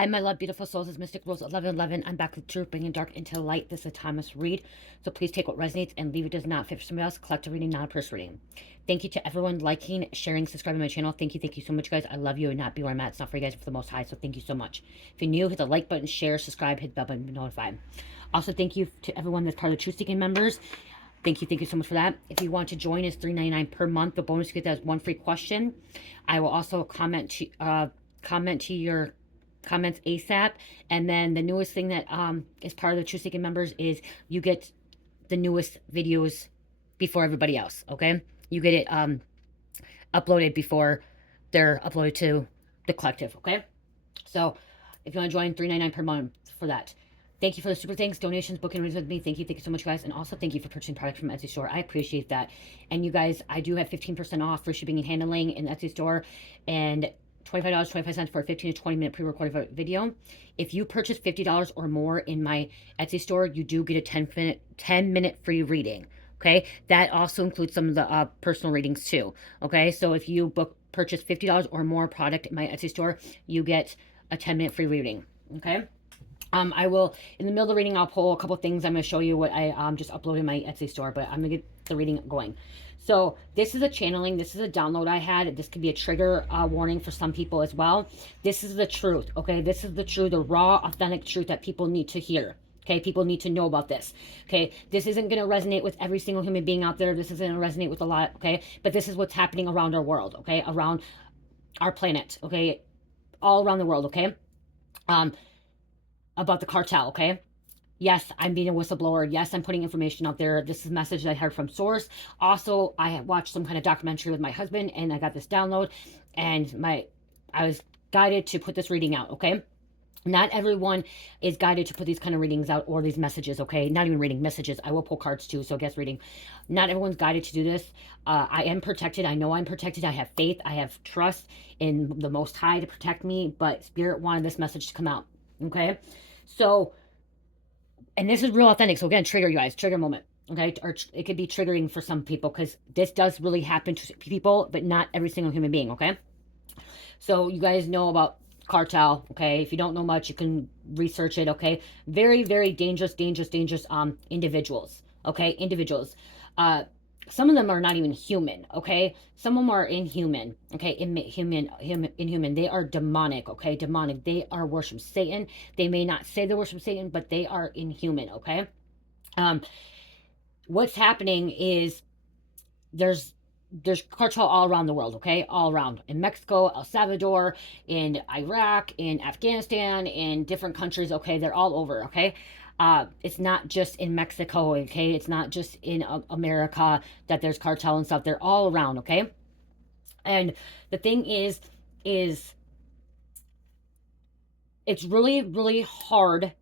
Hi, my love, beautiful souls. It's Mystic Rose 1111. I'm back with truth, bringing dark into light. This is a Thomas read. So please take what resonates and leave it does not fit for somebody else. Collective reading, not a personal reading. Thank you to everyone liking, sharing, subscribing to my channel. Thank you so much, guys. I love you and not be where I'm at. It's not for you guys, for the most high. So thank you so much. If you're new, hit the like button, share, subscribe, hit the bell button, be notified. Also, thank you to everyone that's part of the Truth Seeking members. Thank you so much for that. If you want to join, it's $3.99 per month. The bonus you get that is one free question. I will also comment to your comments ASAP. And then the newest thing that is part of the Truth Seeking members is you get the newest videos before everybody else. Okay, you get it uploaded before they're uploaded to the collective. Okay, so if you want to join, $3.99 per month for that. Thank you for the super thanks, donations, booking readings with me. Thank you so much, guys. And also thank you for purchasing product from Etsy store. I appreciate that. And you guys, I do have 15% off for shipping and handling in the Etsy store, and $25.25 for a 15 to 20 minute pre-recorded video. If you purchase $50 or more in my Etsy store, you do get a 10-minute free reading. Okay, that also includes some of the personal readings too. Okay, so if you purchase $50 or more product in my Etsy store, you get a 10-minute free reading. Okay. I will, in the middle of the reading, I'll pull a couple things. I'm going to show you what I just uploaded in my Etsy store, but I'm going to get the reading going. So this is a channeling. This is a download I had. This could be a trigger warning for some people as well. This is the truth, okay? This is the truth, the raw, authentic truth that people need to hear. Okay, people need to know about this. Okay, this isn't going to resonate with every single human being out there. This isn't going to resonate with a lot, okay? But this is what's happening around our world, okay? Around our planet, okay? All around the world, okay? About the cartel, okay? Yes, I'm being a whistleblower. Yes, I'm putting information out there. This is a message that I heard from source. Also, I watched some kind of documentary with my husband, and I got this download, and I was guided to put this reading out, okay? Not everyone is guided to put these kind of readings out or these messages, okay? Not even reading, messages. I will pull cards too, so guess reading. Not everyone's guided to do this. I am protected. I know I'm protected. I have faith. I have trust in the Most High to protect me, but Spirit wanted this message to come out, okay? So, and this is real authentic. So again, trigger, you guys, trigger moment. Okay. Or it could be triggering for some people because this does really happen to people, but not every single human being. Okay. So you guys know about cartel. Okay. If you don't know much, you can research it. Okay. Very, very dangerous individuals. Okay. Individuals. Some of them are not even human, okay? Some of them are inhuman, okay? Inhuman. They are demonic, okay? Demonic. They are worship Satan. They may not say they worship Satan, but they are inhuman, okay? What's happening is there's cartel all around the world, okay? All around. In Mexico, El Salvador, in Iraq, in Afghanistan, in different countries, okay? They're all over, okay? It's not just in Mexico, okay? It's not just in America that there's cartel and stuff. They're all around, okay? And the thing is it's really, really hard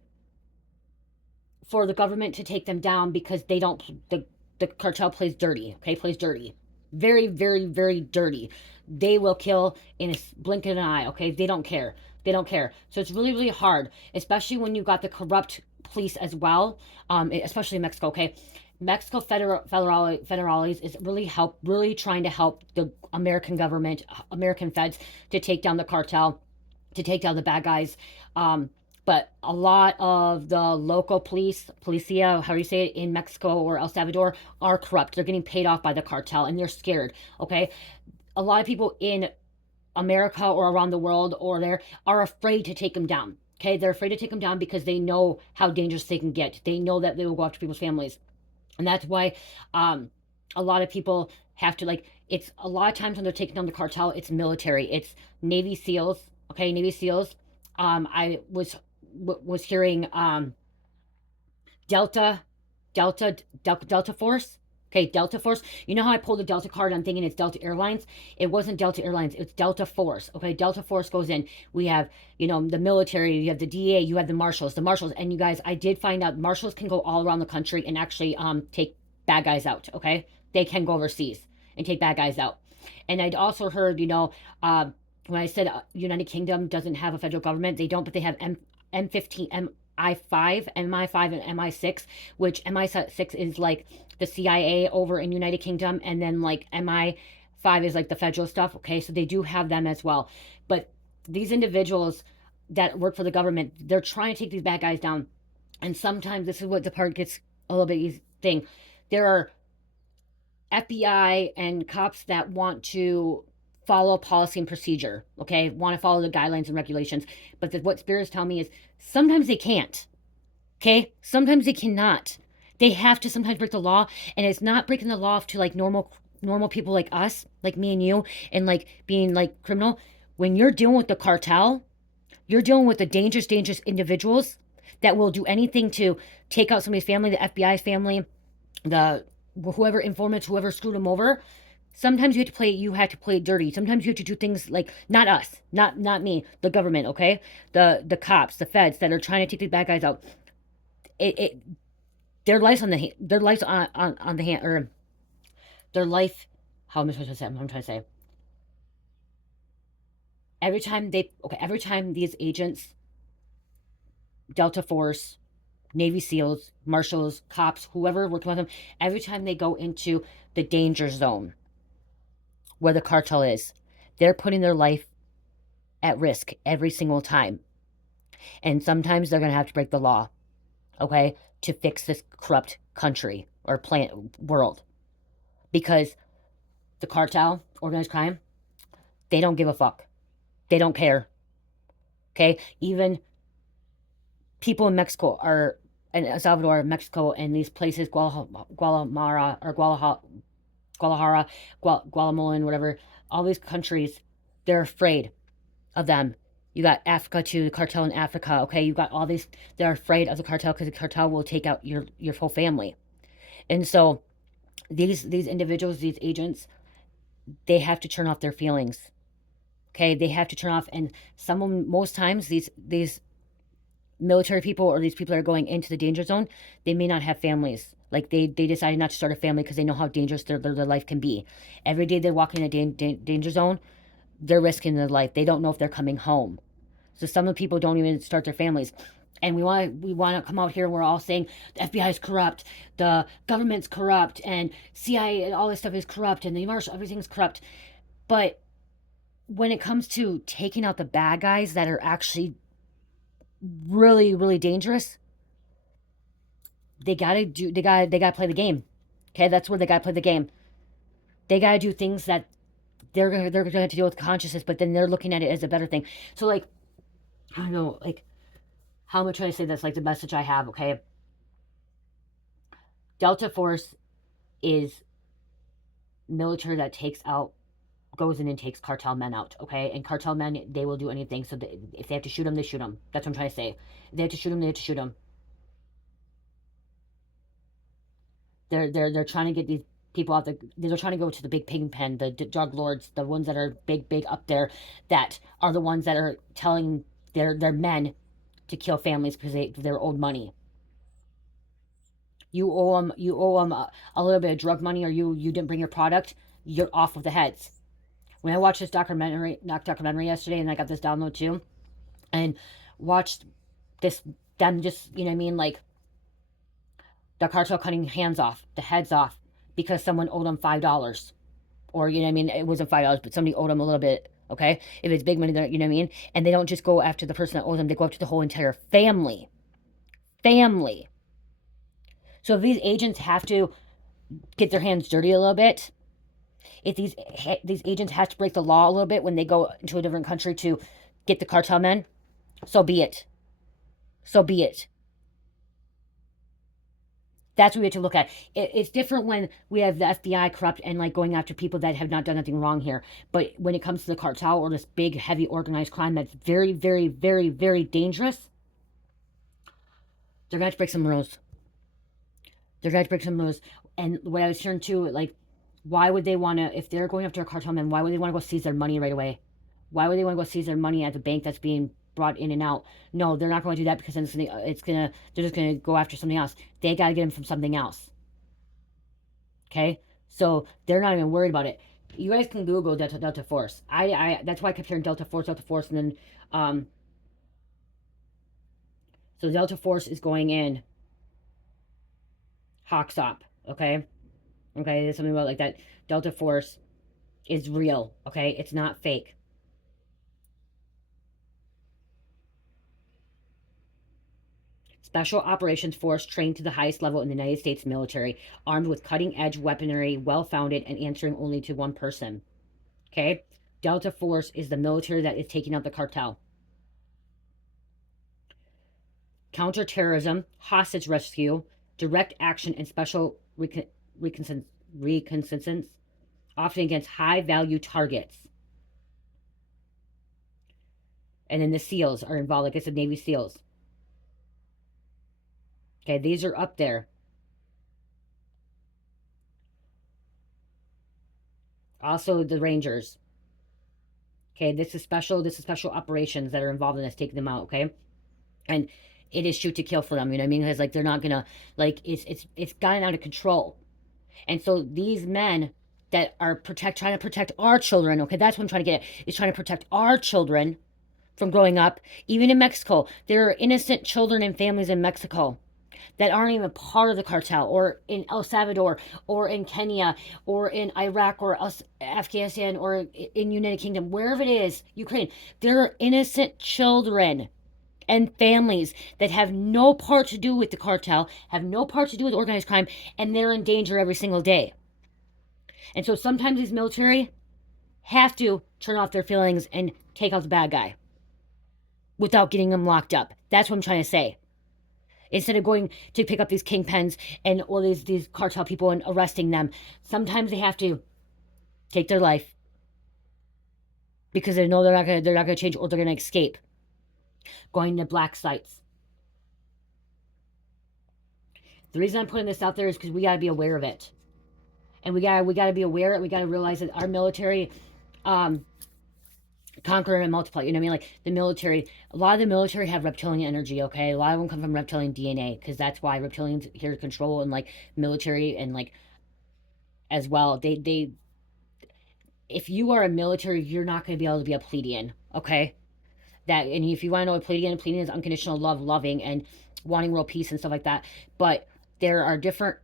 for the government to take them down because they don't, the cartel plays dirty, okay? Plays dirty. Very, very, very dirty. They will kill in a blink of an eye, okay? They don't care. They don't care. So it's really, really hard, especially when you got the corrupt police as well, especially in Mexico, okay? Mexico federales is really trying to help the American government, American feds, to take down the cartel, to take down the bad guys. But a lot of the local policia, how do you say it, in Mexico or El Salvador are corrupt. They're getting paid off by the cartel and they're scared, okay? A lot of people in America or around the world or there are afraid to take them down. Okay, they're afraid to take them down because they know how dangerous they can get. They know that they will go after people's families. And that's why a lot of people have to, like, it's a lot of times when they're taking down the cartel, it's military. It's Navy SEALs, okay, Navy SEALs. I was hearing Delta Force. Okay, Delta Force. You know how I pulled the Delta card? I'm thinking it's Delta Airlines. It wasn't Delta Airlines. It's Delta Force. Okay, Delta Force goes in. We have, the military. You have the DEA. You have the Marshals. The Marshals. And you guys, I did find out Marshals can go all around the country and actually take bad guys out. Okay, they can go overseas and take bad guys out. And I'd also heard, when I said United Kingdom doesn't have a federal government, they don't, but they have M15, MI5 and MI6, which MI6 is like the CIA over in United Kingdom, and then like MI5 is like the federal stuff, okay? So they do have them as well. But these individuals that work for the government. They're trying to take these bad guys down. And sometimes this is what the part gets a little bit thing. There are FBI and cops that want to follow policy and procedure, okay? Want to follow the guidelines and regulations. But what spirits tell me is sometimes they can't, okay? Sometimes they cannot. They have to sometimes break the law, and it's not breaking the law to like normal people like us, like me and you, and like being like criminal. When you're dealing with the cartel, you're dealing with the dangerous individuals that will do anything to take out somebody's family, the FBI's family, the whoever informants, whoever screwed them over. Sometimes you have to play it dirty. Sometimes you have to do things like not us, not me, the government, okay? The cops, the feds that are trying to take these bad guys out. It their lives their lives on the hand, or their life, how am I supposed to say? I'm trying to say. Every time these agents, Delta Force, Navy SEALs, marshals, cops, whoever working with them, every time they go into the danger zone where the cartel is, they're putting their life at risk every single time. And sometimes they're going to have to break the law, okay, to fix this corrupt country or world. Because the cartel, organized crime, they don't give a fuck. They don't care. Okay? Even people in Mexico are, in El Salvador, Mexico, and these places, Guadalajara, or Guatemala, whatever, all these countries, they're afraid of them. You got Africa too, the cartel in Africa, okay? You got all these, they're afraid of the cartel because the cartel will take out your whole family. And so these individuals, these agents, they have to turn off their feelings. Okay, they have to turn off, and most times these military people or these people that are going into the danger zone, they may not have families. Like they decided not to start a family because they know how dangerous their life can be. Every day they're walking in a danger zone, they're risking their life. They don't know if they're coming home. So some of the people don't even start their families. And we want to come out here and we're all saying the FBI is corrupt, the government's corrupt, and CIA and all this stuff is corrupt, and the marshal, everything's corrupt. But when it comes to taking out the bad guys that are actually really, really dangerous, they gotta play the game. Okay, that's where they gotta play the game. They gotta do things that they're gonna have to deal with consciousness, but then they're looking at it as a better thing. So like, I don't know, like, how am I trying to say this? Like the message I have, okay? Delta Force is military that goes in and takes cartel men out, okay? And cartel men, they will do anything. So if they have to shoot them, they shoot them. That's what I'm trying to say. If they have to shoot them, they have to shoot them. They're trying to get these people out. They're trying to go to the big pig pen, the drug lords, the ones that are big up there, that are the ones that are telling their men to kill families because they're owed money. You owe them a little bit of drug money, or you didn't bring your product, you're off of the heads. When I watched this documentary yesterday, and I got this download too, and watched them just, you know what I mean, like the cartel cutting the heads off, because someone owed them $5, or you know what I mean, it wasn't $5, but somebody owed them a little bit. Okay, if it's big money, you know what I mean, and they don't just go after the person that owes them; they go after the whole entire family. So if these agents have to get their hands dirty a little bit, if these agents have to break the law a little bit when they go into a different country to get the cartel men, so be it. So be it. That's what we have to look at. It's different when we have the FBI corrupt and like going after people that have not done anything wrong here. But when it comes to the cartel or this big, heavy, organized crime that's very, very, very, very dangerous, they're going to have to break some rules. They're going to have to break some rules. And what I was hearing too, like, why would they want to, if they're going after a cartel man, why would they want to go seize their money right away? Why would they want to go seize their money at the bank that's being brought in and out? No, they're not going to do that, because then they're just gonna go after something else. They got to get them from something else. Okay, so they're not even worried about it. You guys can Google Delta Force. That's why I kept hearing Delta Force, and then so Delta Force is going in. Hawks up. Okay, there's something about like that. Delta Force is real. Okay, it's not fake. Special Operations Force trained to the highest level in the United States military, armed with cutting-edge weaponry, well-founded, and answering only to one person. Okay? Delta Force is the military that is taking out the cartel. Counterterrorism, hostage rescue, direct action, and special reconnaissance, often against high-value targets. And then the SEALs are involved, like I said, Navy SEALs. Okay, these are up there. Also, the Rangers. Okay, this is special operations that are involved in this, taking them out, okay? And it is shoot to kill for them, you know what I mean? Because like they're not gonna like it's gotten out of control. And so these men that are trying to protect our children, okay, that's what I'm trying to get at, is trying to protect our children from growing up, even in Mexico. There are innocent children and families in Mexico that aren't even part of the cartel, or in El Salvador, or in Kenya, or in Iraq, or Afghanistan, or in United Kingdom, wherever it is, Ukraine. There are innocent children and families that have no part to do with the cartel, have no part to do with organized crime, and they're in danger every single day. And so sometimes these military have to turn off their feelings and take out the bad guy without getting them locked up. That's what I'm trying to say. Instead of going to pick up these kingpins and all these cartel people and arresting them, sometimes they have to take their life because they know they're not gonna change, or they're gonna escape, going to black sites. The reason I'm putting this out there is because we gotta be aware of it, and we gotta be aware. We gotta realize that our military, conquer and multiply. You know what I mean? Like the military, a lot of the military have reptilian energy, okay? A lot of them come from reptilian DNA, because that's why reptilians here to control, and like military, and like as well. They if you are a military, you're not going to be able to be a Pleiadian, okay? That, and if you want to know what Pleiadian is unconditional love, loving, and wanting world peace and stuff like that. But there are different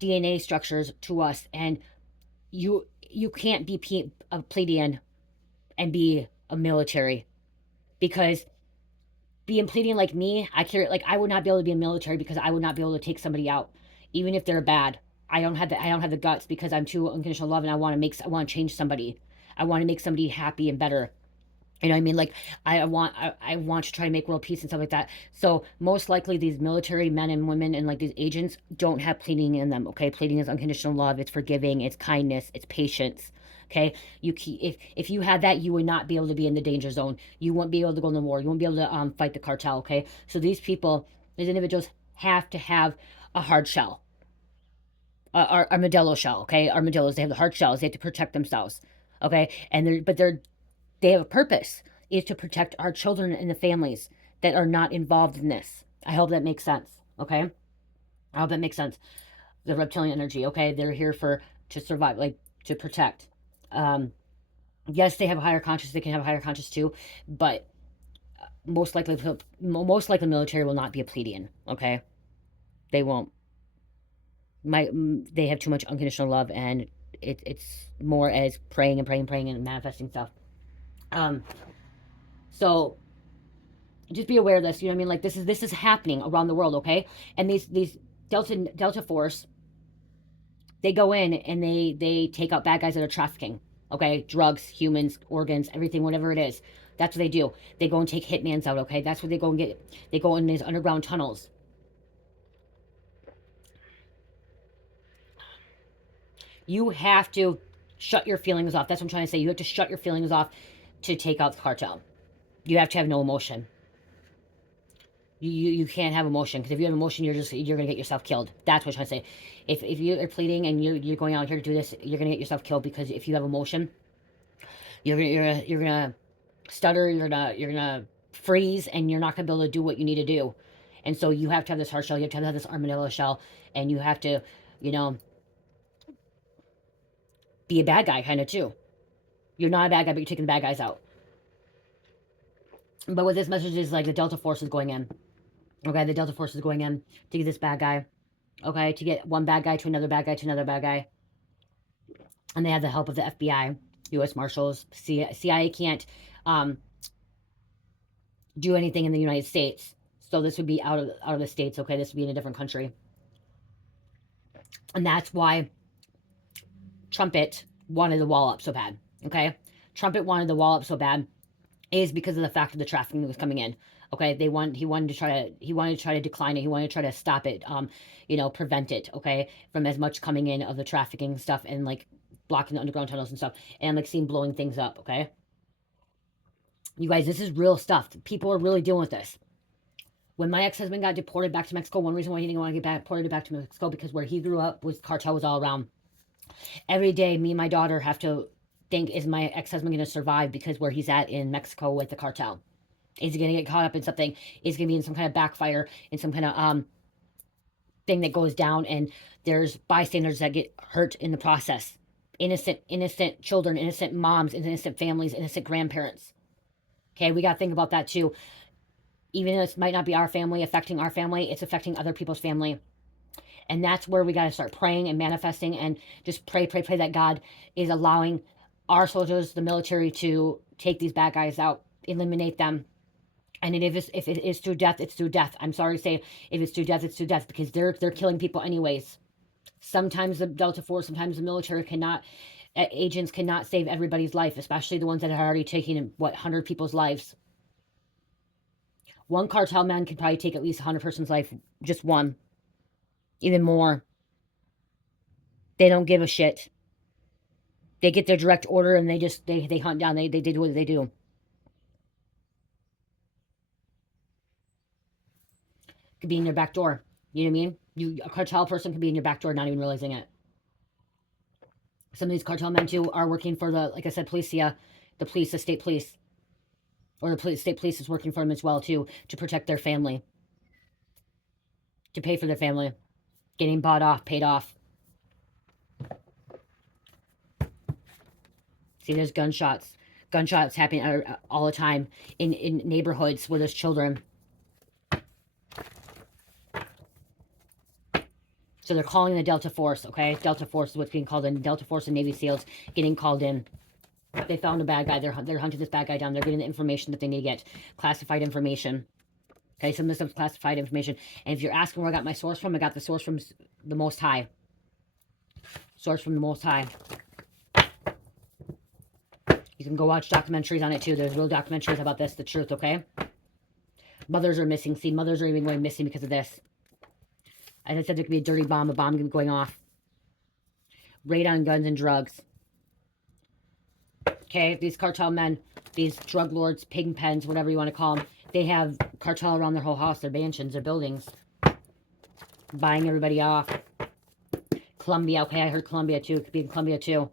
DNA structures to us, and you can't be a Pleiadian and be a military, because being Pleiadian like me, I would not be able to be a military, because I would not be able to take somebody out, even if they're bad. I don't have the guts, because I'm too unconditional love, and I want to change somebody. I want to make somebody happy and better. You know what I mean? Like I want to try to make world peace and stuff like that. So most likely these military men and women and like these agents don't have Pleiadian in them. Okay, Pleiadian is unconditional love. It's forgiving. It's kindness. It's patience. Okay, if you had that, you would not be able to be in the danger zone. You won't be able to go in the war. You won't be able to fight the cartel. Okay, so these people, these individuals, have to have a hard shell, armadillo shell. Okay, armadillos, they have the hard shells. They have to protect themselves. Okay, and they have a purpose, is to protect our children and the families that are not involved in this. I hope that makes sense. Okay, I hope that makes sense. The reptilian energy. Okay, they're here to survive, like to protect. Yes, they have a higher conscious. They can have a higher conscious too, but most likely military will not be a Pleiadian. Okay, they won't. They have too much unconditional love, and it's more as praying and praying and praying and manifesting stuff. So just be aware of this. You know what I mean? Like this is happening around the world. Okay, and these Delta Force, they go in and they take out bad guys that are trafficking. Okay, drugs, humans, organs, everything, whatever it is. That's what they do. They go and take hitmans out. Okay, that's what they go and get. They go in these underground tunnels. You have to shut your feelings off. That's what I'm trying to say. You have to shut your feelings off to take out the cartel. You have to have no emotion. You can't have emotion, because if you have emotion, you're gonna get yourself killed. That's what I'm trying to say. If you are pleading and you're going out here to do this, you're gonna get yourself killed, because if you have emotion, you're gonna stutter, you're gonna freeze, and you're not gonna be able to do what you need to do. And so you have to have this hard shell, you have to have this armadillo shell, and you have to, you know, be a bad guy kind of too. You're not a bad guy, but you're taking the bad guys out. But what this message is, like, the Delta Force is going in. Okay, the Delta Force is going in to get this bad guy. Okay, to get one bad guy to another bad guy to another bad guy. And they have the help of the FBI, U.S. Marshals. CIA can't do anything in the United States. So this would be out of the States, okay? This would be in a different country. And that's why Trumpet wanted the wall up so bad, okay? Trumpet wanted the wall up so bad is because of the fact of the trafficking that was coming in. Okay, he wanted to try to decline it. He wanted to try to stop it, prevent it, okay, from as much coming in of the trafficking stuff and like blocking the underground tunnels and stuff and like seeing blowing things up, okay? You guys, this is real stuff. People are really dealing with this. When my ex-husband got deported back to Mexico, one reason why he didn't want to get deported back to Mexico, because where he grew up was cartel was all around. Every day, me and my daughter have to think, is my ex-husband going to survive because where he's at in Mexico with the cartel? Is he going to get caught up in something? Is he going to be in some kind of backfire, in some kind of thing that goes down, and there's bystanders that get hurt in the process? Innocent children, innocent moms, innocent families, innocent grandparents. Okay, we got to think about that too. Even though it might not be our family affecting our family, it's affecting other people's family. And that's where we got to start praying and manifesting and just pray that God is allowing our soldiers, the military, to take these bad guys out, eliminate them. And if it is through death, it's through death. I'm sorry to say, if it's through death, it's through death, because they're killing people anyways. Sometimes the Delta Force, sometimes the military agents cannot save everybody's life, especially the ones that are already taking, 100 people's lives. One cartel man could probably take at least 100 person's life, just one. Even more. They don't give a shit. They get their direct order and they hunt down. They do what they do. Could be in your back door. You know what I mean? A cartel person could be in your back door, not even realizing it. Some of these cartel men too are working for like I said, policia, the police, the state police, or the state police is working for them as well too, to protect their family, to pay for their family, getting bought off, paid off. See, there's gunshots happening all the time in neighborhoods where there's children. So they're calling the Delta Force, okay? Delta Force is what's being called in. Delta Force and Navy SEALs getting called in. They found a bad guy. They're hunting this bad guy down. They're getting the information that they need to get. Classified information. Okay, some of this stuff's classified information. And if you're asking where I got my source from, I got the source from the Most High. Source from the Most High. You can go watch documentaries on it too. There's real documentaries about this, the truth, okay? Mothers are missing. See, mothers are even going missing because of this. As I said, there could be a dirty bomb. A bomb could be going off. Raid on guns and drugs. Okay, these cartel men, these drug lords, pig pens, whatever you want to call them, they have cartel around their whole house, their mansions, their buildings. Buying everybody off. Colombia, okay, I heard Colombia too. It could be in Colombia too.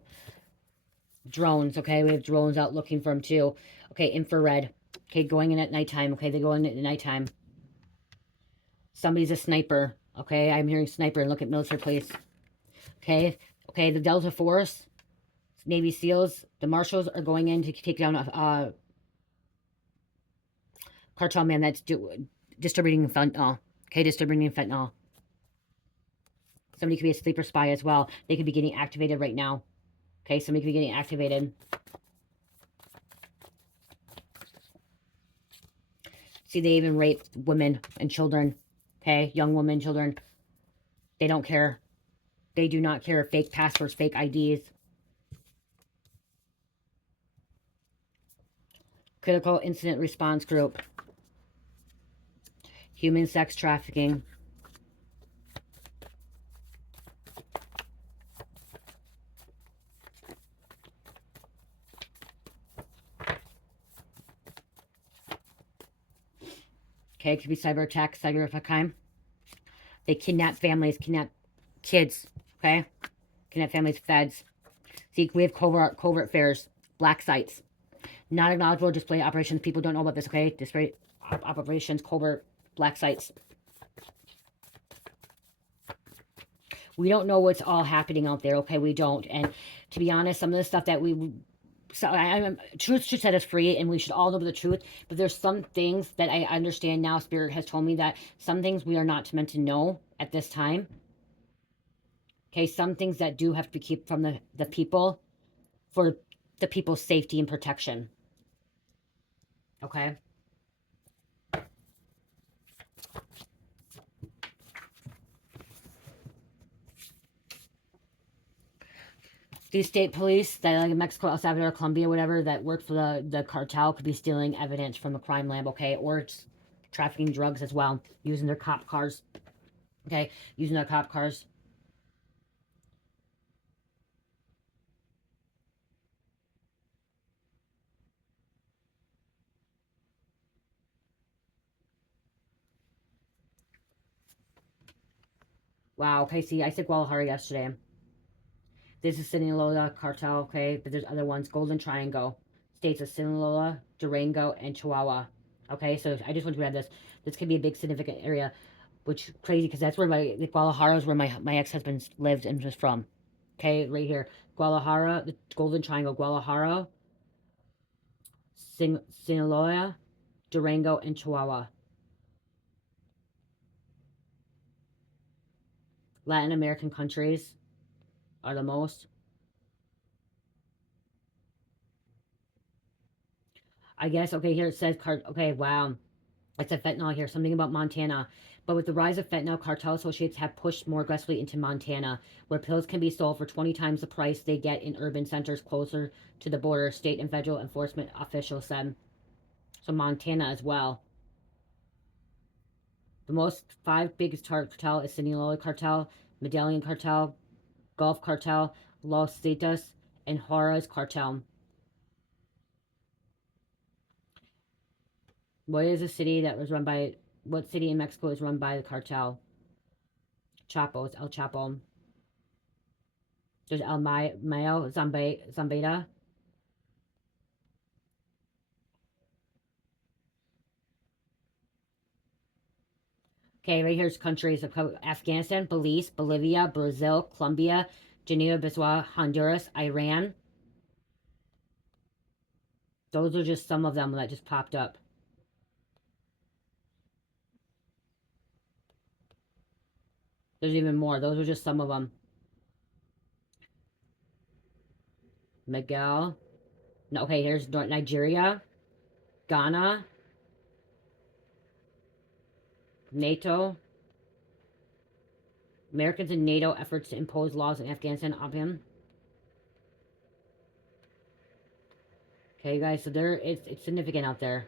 Drones, okay, we have drones out looking for them too. Okay, infrared. Okay, going in at nighttime. Okay, they go in at nighttime. Somebody's a sniper. Okay, I'm hearing sniper, and look at military police. Okay, the Delta Force, Navy SEALs, the marshals are going in to take down a cartel man that's distributing fentanyl. Okay, distributing fentanyl. Somebody could be a sleeper spy as well. They could be getting activated right now. Okay, somebody could be getting activated. See, they even rape women and children. Okay, young women, children. They don't care. They do not care. Fake passports, fake IDs. Critical Incident Response Group. Human sex trafficking. Okay, it could be cyber attack, cyber crime. They kidnap families, kidnap kids, okay? Kidnap families, feds. See, we have covert affairs, black sites. Not acknowledgeable display operations. People don't know about this, okay? Display operations, covert, black sites. We don't know what's all happening out there, okay? We don't. And to be honest, some of the stuff that truth should set us free, and we should all know the truth. But there's some things that I understand now. Spirit has told me that some things we are not meant to know at this time. Okay, some things that do have to be kept from the people for the people's safety and protection. Okay. These state police that like Mexico, El Salvador, Colombia, whatever, that work for the cartel could be stealing evidence from a crime lab, okay? Or just trafficking drugs as well, using their cop cars, okay? Using their cop cars. Wow, okay, see, I said Guadalajara yesterday. This is Sinaloa cartel, okay? But there's other ones. Golden Triangle. States of Sinaloa, Durango, and Chihuahua. Okay, so I just want to grab this. This could be a big significant area, which crazy because that's where the Guadalajara is where my ex-husband lived and was from. Okay, right here. Guadalajara, the Golden Triangle, Guadalajara, Sinaloa, Durango, and Chihuahua. Latin American countries are the most. I guess, okay, here it says, okay, wow. It's a fentanyl here, something about Montana. But with the rise of fentanyl, cartel associates have pushed more aggressively into Montana, where pills can be sold for 20 times the price they get in urban centers closer to the border, state and federal enforcement officials said. So Montana as well. The most five biggest cartel is Sinaloa Cartel, Medellin Cartel, Gulf Cartel, Los Zetas, and Juarez Cartel. What is a city that was run by, what city in Mexico is run by the cartel? Chapo's, El Chapo. There's El Mayo, Zambeta. Okay, right here's countries of Afghanistan, Belize, Bolivia, Brazil, Colombia, Guinea, Bissau, Honduras, Iran. Those are just some of them that just popped up. There's even more. Those are just some of them. Miguel. No, okay, here's Nigeria, Ghana, NATO. Americans in NATO efforts to impose laws in Afghanistan. Opium. Okay, guys, so it's significant out there.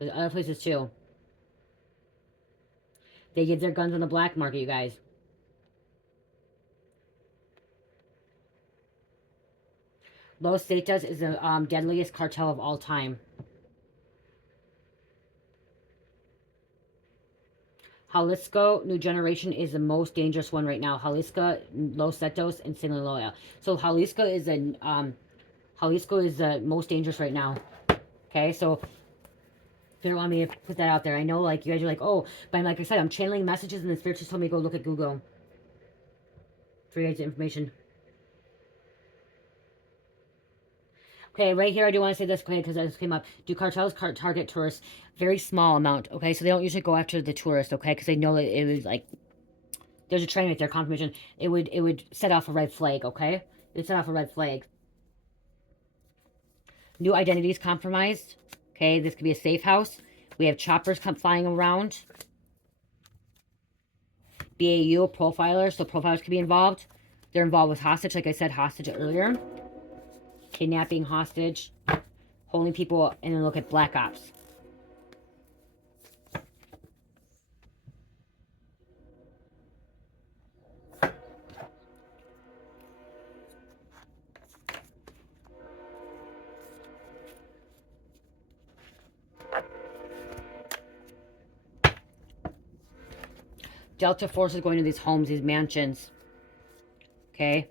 There's other places too. They get their guns on the black market, you guys. Los Zetas is the deadliest cartel of all time. Jalisco New Generation is the most dangerous one right now. Jalisco, Los Zetos, and Sinaloa. So Jalisco is the most dangerous right now. Okay, so if you don't want me to put that out there, I know like you guys are like, oh, but like I said, I'm channeling messages, and the spirit just told me to go look at Google for you guys' information. Okay, right here, I do want to say this, okay, because this came up. Do cartels target tourists? Very small amount, okay? So they don't usually go after the tourist, okay? Because they know that it was like, there's a train right there, confirmation. It would set off a red flag, okay? It set off a red flag. New identities compromised. Okay, this could be a safe house. We have choppers flying around. BAU, profiler, so profilers could be involved. They're involved with hostage, like I said, hostage earlier. Kidnapping, hostage, holding people, and then look at black ops. Delta Force is going to these homes, these mansions. Okay?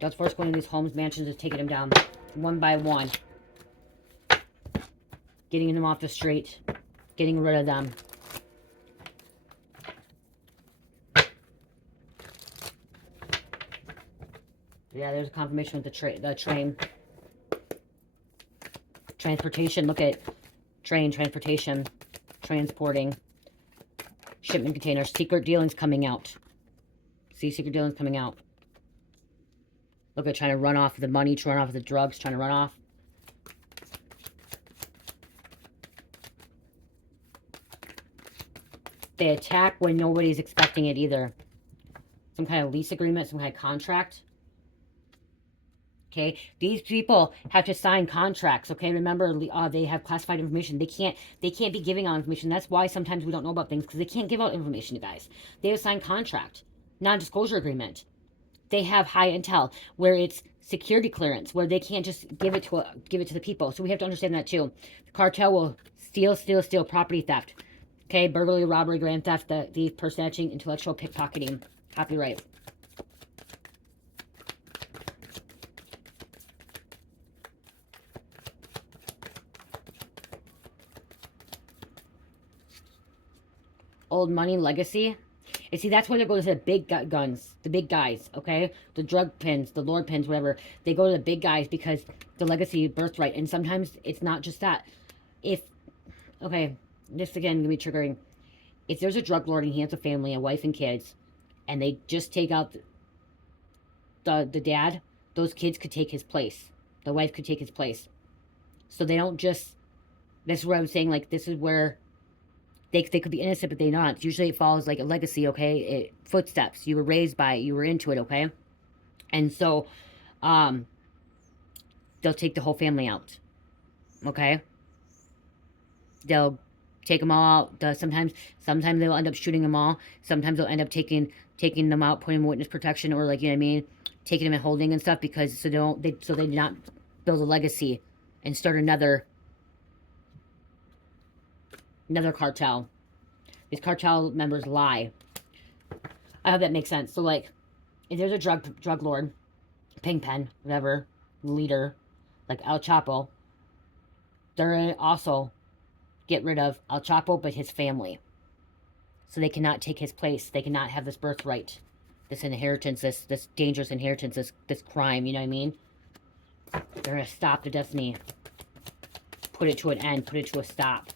Delta Force going to these homes, mansions, is taking them down one by one. Getting them off the street. Getting rid of them. Yeah, there's a confirmation with the train. Transportation, look at train, transportation, transporting. Shipment containers. Secret dealings coming out. See, secret dealings coming out. Look at trying to run off the money, trying to run off the drugs, trying to run off. They attack when nobody's expecting it either. some kind of lease agreement, some kind of contract. Okay, these people have to sign contracts. Okay, remember, they have classified information. They can't be giving out information. That's why sometimes we don't know about things, because they can't give out information, you guys. They have signed contract, non-disclosure agreement. They have high intel, where it's security clearance, where they can't just give it to the people. So we have to understand that too. The cartel will steal property theft. Okay, burglary, robbery, grand theft, thief, purse snatching, intellectual pickpocketing, copyright. Old money, legacy. And see, that's where they go to the big guns, the big guys, okay? The drug pins, the lord pins, whatever. They go to the big guys because the legacy, birthright. And sometimes it's not just that. Okay, this again, gonna be triggering. If there's a drug lord and he has a family, a wife and kids, and they just take out the dad, those kids could take his place. The wife could take his place. So they don't just, this is where I'm saying, like, this is where they could be innocent, but they're not. Usually it follows like a legacy, okay? Footsteps. You were raised by it. You were into it, okay? And so, they'll take the whole family out, okay? They'll take them all out. Sometimes they'll end up shooting them all. Sometimes they'll end up taking them out, putting them in witness protection, or like, you know what I mean? Taking them and holding and stuff, because so they do not build a legacy and start another cartel. These cartel members lie. I hope that makes sense. So, like, if there's a drug lord, Pingpen, whatever, leader, like El Chapo, they're gonna also get rid of El Chapo, but his family. So they cannot take his place. They cannot have this birthright, this inheritance, this dangerous inheritance, this crime, you know what I mean? They're gonna stop the destiny. Put it to an end, put it to a stop.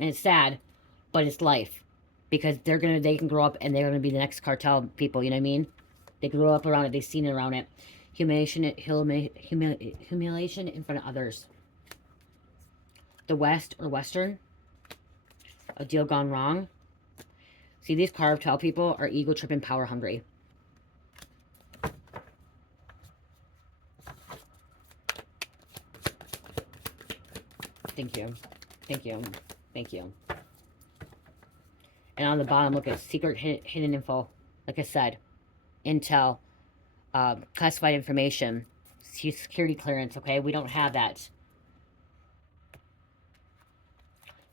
And it's sad, but it's life. Because they can grow up and they're gonna be the next cartel people, you know what I mean? They grew up around it, they've seen it around it. Humiliation in front of others. The West or Western. A deal gone wrong. See, these cartel people are ego tripping, power hungry. Thank you. Thank you. Thank you. And on the bottom, look at secret hidden info. Like I said, intel, classified information, security clearance, okay? We don't have that.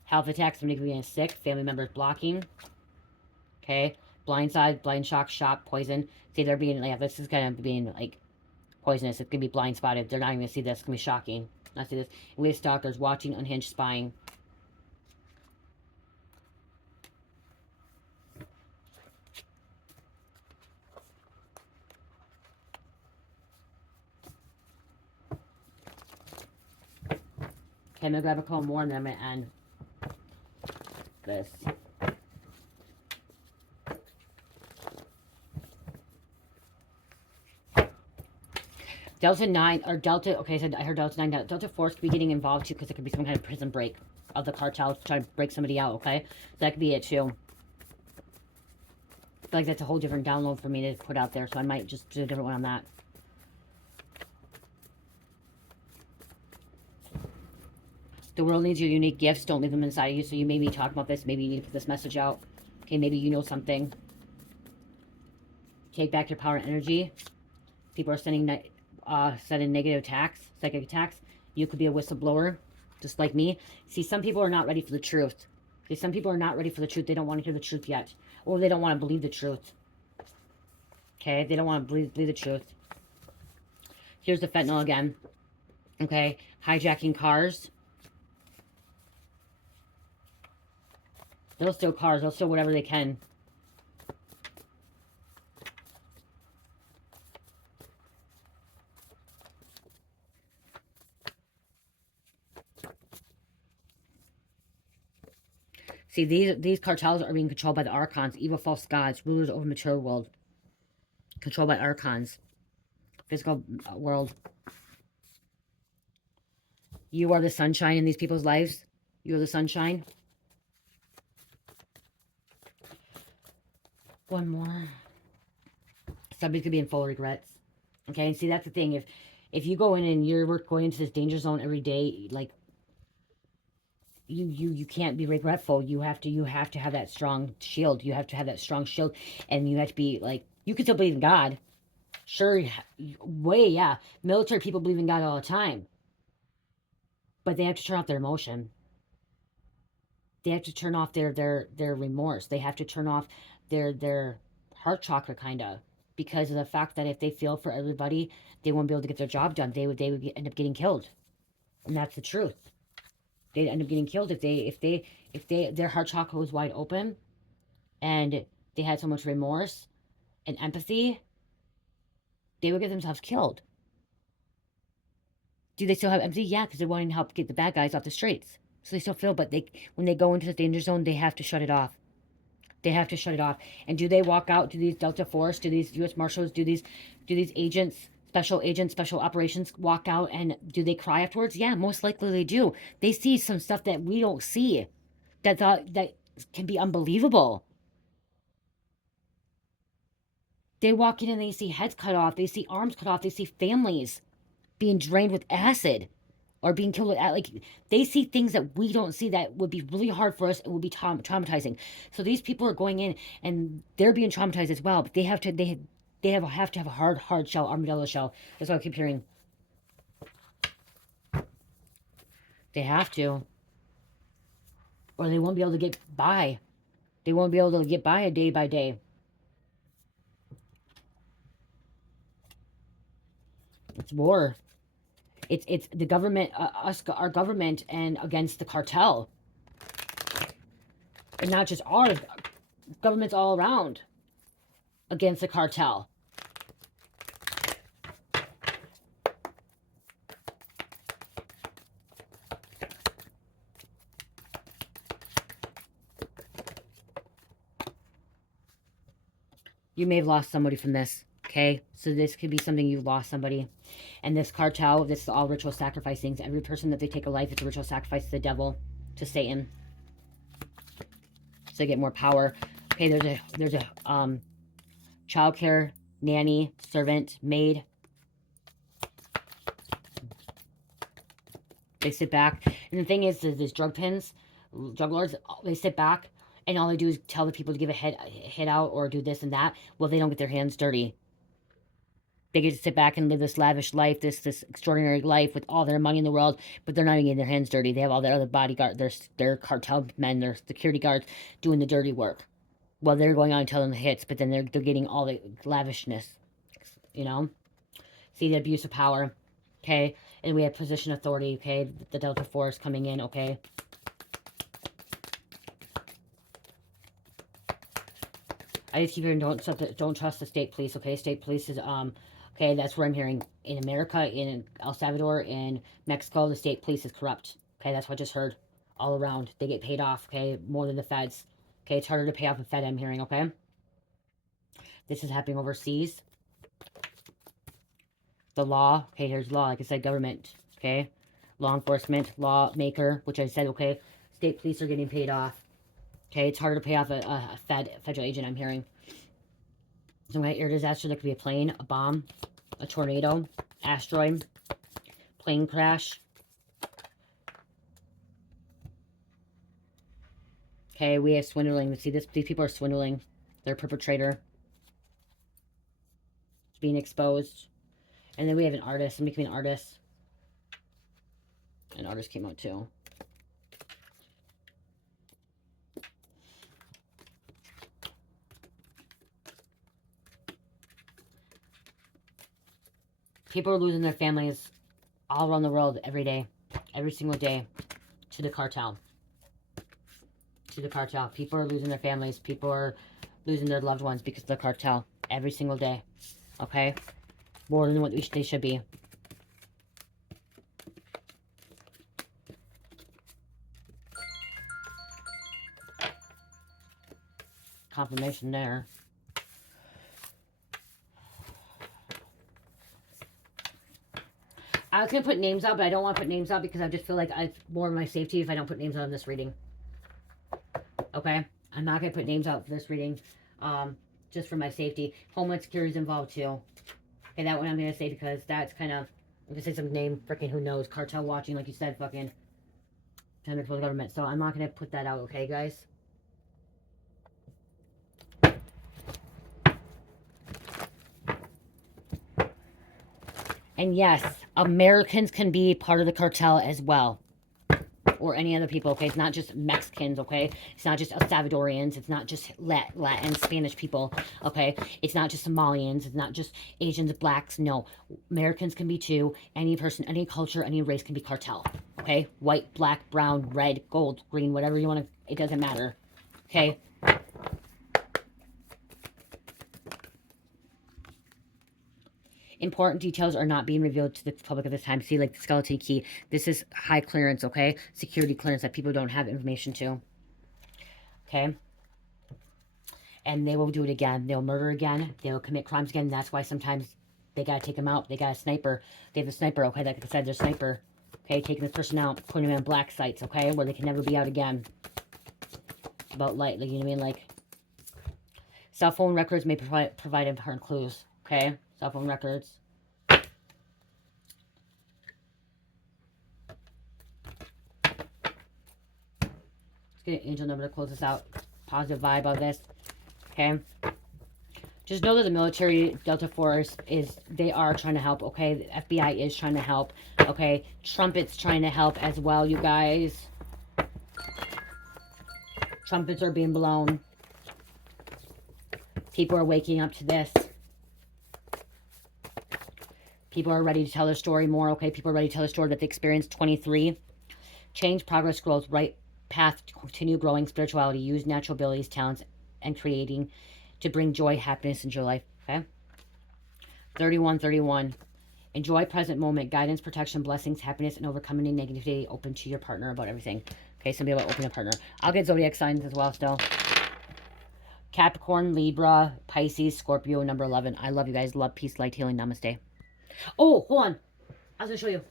Health attacks, somebody could be getting sick, family members blocking, okay? Blindside, blind shock, shock, poison. See, they're being, like, this is kind of being, like, poisonous. It's going to be blind spotted. They're not even going to see this. It's going to be shocking. Not see this. We have stalkers, watching, unhinged, spying. Okay, I'm going to grab a couple more and then I'm going to end this. Delta 9, or Delta, okay, so I heard Delta 9, Delta Force could be getting involved too, because it could be some kind of prison break of the cartel to try to break somebody out, okay? So that could be it too. I feel like that's a whole different download for me to put out there, so I might just do a different one on that. The world needs your unique gifts. Don't leave them inside of you. So you may be talking about this. Maybe you need to put this message out. Okay, maybe you know something. Take back your power and energy. People are sending negative attacks, psychic attacks. You could be a whistleblower, just like me. See, some people are not ready for the truth. See, some people are not ready for the truth. They don't want to hear the truth yet. Or they don't want to believe the truth. Okay, they don't want to believe the truth. Here's the fentanyl again. Okay, hijacking cars. They'll steal cars. They'll steal whatever they can. See, these cartels are being controlled by the archons, evil false gods, rulers over mature world. Controlled by archons. Physical world. You are the sunshine in these people's lives. You are the sunshine. One more. Somebody's gonna be in full regrets. Okay, and see, that's the thing. If you go in and you're going into this danger zone every day, like you can't be regretful. You have to have that strong shield. You have to have that strong shield, and you have to be like, you can still believe in God. Sure, yeah. Military people believe in God all the time, but they have to turn off their emotion. They have to turn off their remorse. They have to turn off their heart chakra, kind of, because of the fact that if they feel for everybody, they won't be able to get their job done. They would end up getting killed, and that's the truth. They'd end up getting killed if their heart chakra was wide open, and they had so much remorse and empathy. They would get themselves killed. Do they still have empathy? Yeah, because they're wanting to help get the bad guys off the streets. So they still feel, but when they go into the danger zone, they have to shut it off. They have to shut it off. And do they walk out? Do these Delta Force, do these U.S. Marshals, do these agents, special operations walk out, and do they cry afterwards? Yeah, most likely they do. They see some stuff that we don't see, that can be unbelievable. They walk in and they see heads cut off, they see arms cut off, they see families being drained with acid or being killed with, like, they see things that we don't see, that would be really hard for us. It would be traumatizing. So these people are going in and they're being traumatized as well, but they have to have a hard shell, armadillo shell. That's what I keep hearing. They have to, or they won't be able to get by. They won't be able to get by a day by day. It's war. It's the government, our government, and against the cartel. And not just ours, governments all around against the cartel. You may have lost somebody from this, okay? So this could be something you've lost somebody. And this cartel, this is all ritual sacrifice things. Every person that they take a life, it's a ritual sacrifice to the devil, to Satan. So they get more power. Okay, there's a childcare, nanny, servant, maid. They sit back. And the thing is, these drug pins, drug lords, they sit back and all they do is tell the people to give a head out or do this and that. Well, they don't get their hands dirty. They get to sit back and live this lavish life, this extraordinary life with all their money in the world, but they're not even getting their hands dirty. They have all their other bodyguards, their cartel men, their security guards doing the dirty work. Well, they're going on and telling the hits, but then they're getting all the lavishness, you know? See the abuse of power, okay? And we have position authority, okay? The Delta Force coming in, okay? I just keep hearing don't trust the state police, okay? State police is, okay, that's what I'm hearing. In America, in El Salvador, in Mexico, the state police is corrupt. Okay, that's what I just heard. All around. They get paid off, okay? More than the feds. Okay, it's harder to pay off a fed, I'm hearing, okay? This is happening overseas. The law. Okay, here's law. Like I said, government. Okay? Law enforcement, lawmaker, which I said, okay? State police are getting paid off. Okay, it's harder to pay off a federal agent, I'm hearing. So air disaster, there could be a plane, a bomb, a tornado, asteroid, plane crash. Okay, we have swindling. See, these people are swindling. They're a perpetrator. It's being exposed. And then we have an artist. Somebody can be an artist. An artist came out too. People are losing their families all around the world every day. Every single day. To the cartel. To the cartel. People are losing their families. People are losing their loved ones because of the cartel. Every single day. Okay? More than what they should be. Confirmation there. I was going to put names out, but I don't want to put names out because I just feel like it's more of my safety if I don't put names out in this reading. Okay? I'm not going to put names out for this reading. Just for my safety. Homeland Security is involved too. Okay, that one I'm going to say because that's kind of, I'm going to say some name, freaking who knows, cartel watching, like you said, fucking, trying to control the government. So I'm not going to put that out, okay, guys? And yes, Americans can be part of the cartel as well. Or any other people, okay? It's not just Mexicans, okay? It's not just El Salvadorians. It's not just Latin, Spanish people, okay? It's not just Somalians. It's not just Asians, blacks. No. Americans can be too. Any person, any culture, any race can be cartel, okay? White, black, brown, red, gold, green, whatever you want to, it doesn't matter, okay? Important details are not being revealed to the public at this time. See, like the skeleton key. This is high clearance, okay? Security clearance that people don't have information to. Okay? And they will do it again. They'll murder again. They'll commit crimes again. That's why sometimes they got to take them out. They got a sniper. They have a sniper, okay? Like I said, they're a sniper. Okay? Taking this person out, putting them in black sites, okay? Where they can never be out again. It's about light, like, you know what I mean? Like, cell phone records may provide important clues, okay? Cell phone records. Let's get an angel number to close this out. Positive vibe of this. Okay. Just know that the military, Delta Force, they are trying to help, okay? The FBI is trying to help, okay? Trumpets trying to help as well, you guys. Trumpets are being blown. People are waking up to this. People are ready to tell their story more, okay? People are ready to tell their story that they experienced. 23. Change, progress, growth, right path to continue growing spirituality. Use natural abilities, talents, and creating to bring joy, happiness into your life, okay? 31. Enjoy present moment. Guidance, protection, blessings, happiness, and overcoming negativity. Open to your partner about everything. Okay, somebody about open a partner. I'll get zodiac signs as well still. Capricorn, Libra, Pisces, Scorpio, number 11. I love you guys. Love, peace, light, healing. Namaste. Oh, hold on. I was going to show you.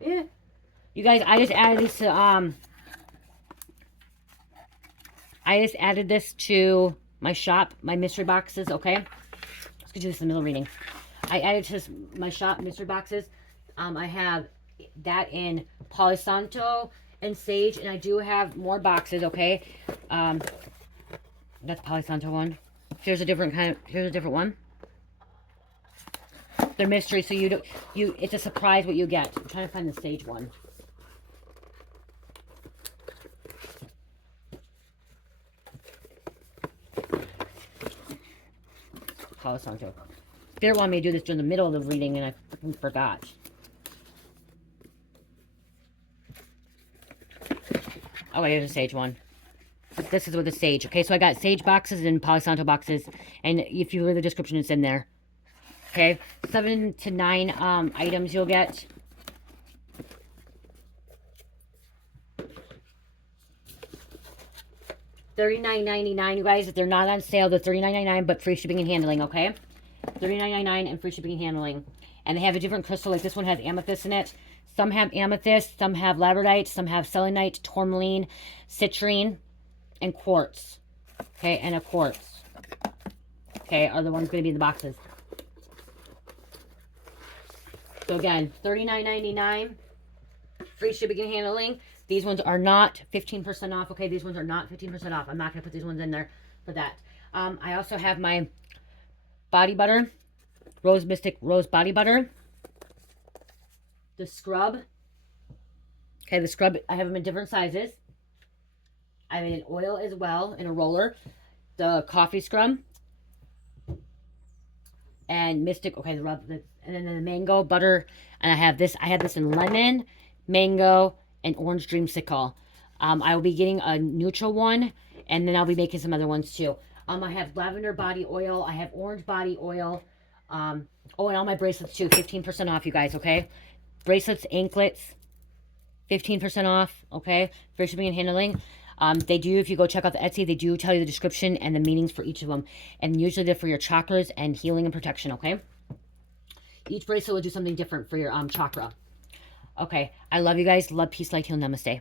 Yeah. You guys, I just added this to, my shop, my mystery boxes, okay? Let's do this in the middle reading. I added to my shop mystery boxes. I have that in Palo Santo and Sage, and I do have more boxes, okay? That's Palo Santo one. Here's a different one. They're mystery, so it's a surprise what you get. I'm trying to find the Sage one. Palo Santo. Spirit wanted me to do this during the middle of the reading, and I freaking forgot. Oh, here's a Sage one. This is with the Sage. Okay, so I got Sage boxes and Palo Santo boxes, and if you read the description, it's in there. Okay, 7 to 9 items you'll get. $39.99, you guys. If they're not on sale, they're $39.99, but free shipping and handling, okay? $39.99 and free shipping and handling. And they have a different crystal. Like this one has amethyst in it. Some have amethyst, some have labradorite, some have selenite, tourmaline, citrine, and quartz. Okay, and a quartz. Okay, are the ones going to be in the boxes. So again, $39.99, free shipping and handling. These ones are not 15% off. Okay, these ones are not 15% off. I'm not going to put these ones in there for that. I also have my body butter, Rose Mystic Rose Body Butter. The scrub. Okay, the scrub, I have them in different sizes. I have it in oil as well, in a roller. The coffee scrub. And Mystic, okay, the rub, and then the mango butter. And I have this in lemon, mango, and orange dreamsicle. I will be getting a neutral one, and then I'll be making some other ones too. I have lavender body oil. I have orange body oil. Oh, and all my bracelets too. 15% off, you guys, okay? Bracelets, anklets, 15% off, okay? Free shipping and handling. They do, if you go check out the Etsy, they do tell you the description and the meanings for each of them. And usually they're for your chakras and healing and protection, okay? Each bracelet will do something different for your chakra. Okay. I love you guys. Love, peace, light, heal, namaste.